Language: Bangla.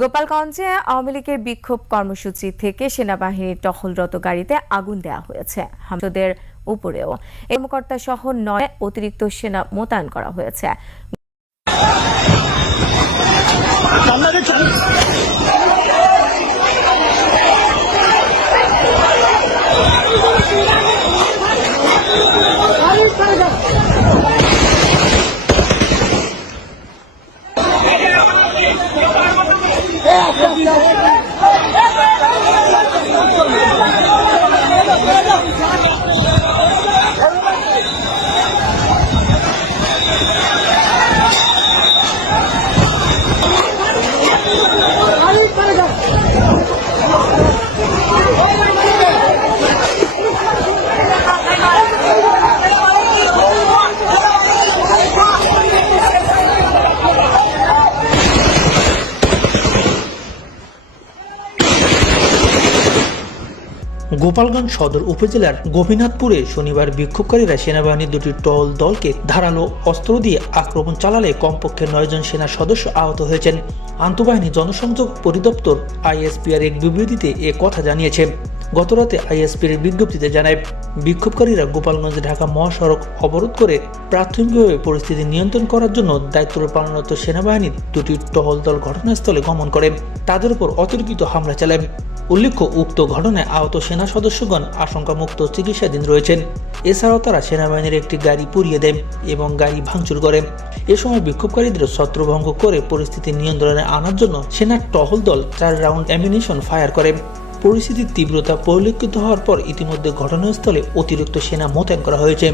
গোপালগঞ্জে আওয়ামী লীগের বিক্ষোভ কর্মসূচি থেকে সেনাবাহিনীর টহলরত গাড়িতে আগুন দেওয়া হয়েছে। হামলাদের উপরেও কর্মকর্তা সহ 9 অতিরিক্ত সেনা মোতায়েন করা হয়েছে। গোপালগঞ্জ সদর উপজেলার গোপীনাথপুরে শনিবার বিক্ষোভকারীরা সেনাবাহিনীর দুটি টহল দলকে ধারালো অস্ত্র দিয়ে আক্রমণ চালালে কমপক্ষে 9 জন সেনা সদস্য আহত হয়েছেন। আন্তঃবাহিনী জনসংযোগ পরিদপ্তর আইএসপিআর এক বিবৃতিতে এ কথা জানিয়েছে। গতরাতে আইএসপির বিজ্ঞপ্তিতে জানায়, বিক্ষোভকারীরা গোপালগঞ্জ ঢাকা মহাসড়ক অবরোধ করে প্রাথমিকভাবে পরিস্থিতি নিয়ন্ত্রণ করার জন্য দায়িত্ব পালনরত সেনাবাহিনীর দুটি টহল দল ঘটনাস্থলে গমন করে তাদের উপর অতর্কিত হামলা চালায়। উল্লেখ্য, উক্ত ঘটনায় আহত সেনা সদস্যগণ আশঙ্কামুক্ত চিকিৎসাধীন রয়েছেন। এছাড়াও তারা সেনাবাহিনীর একটি গাড়ি পুড়িয়ে দেয় এবং গাড়ি ভাঙচুর করে। এ সময় বিক্ষোভকারীদের ছত্রভঙ্গ করে পরিস্থিতি নিয়ন্ত্রণে আনার জন্য সেনার টহল দল 4 রাউন্ড অ্যামিনিশন ফায়ার করে। পরিস্থিতির তীব্রতা পরিলক্ষিত হওয়ার পর ইতিমধ্যে ঘটনাস্থলে অতিরিক্ত সেনা মোতায়েন করা হয়েছে।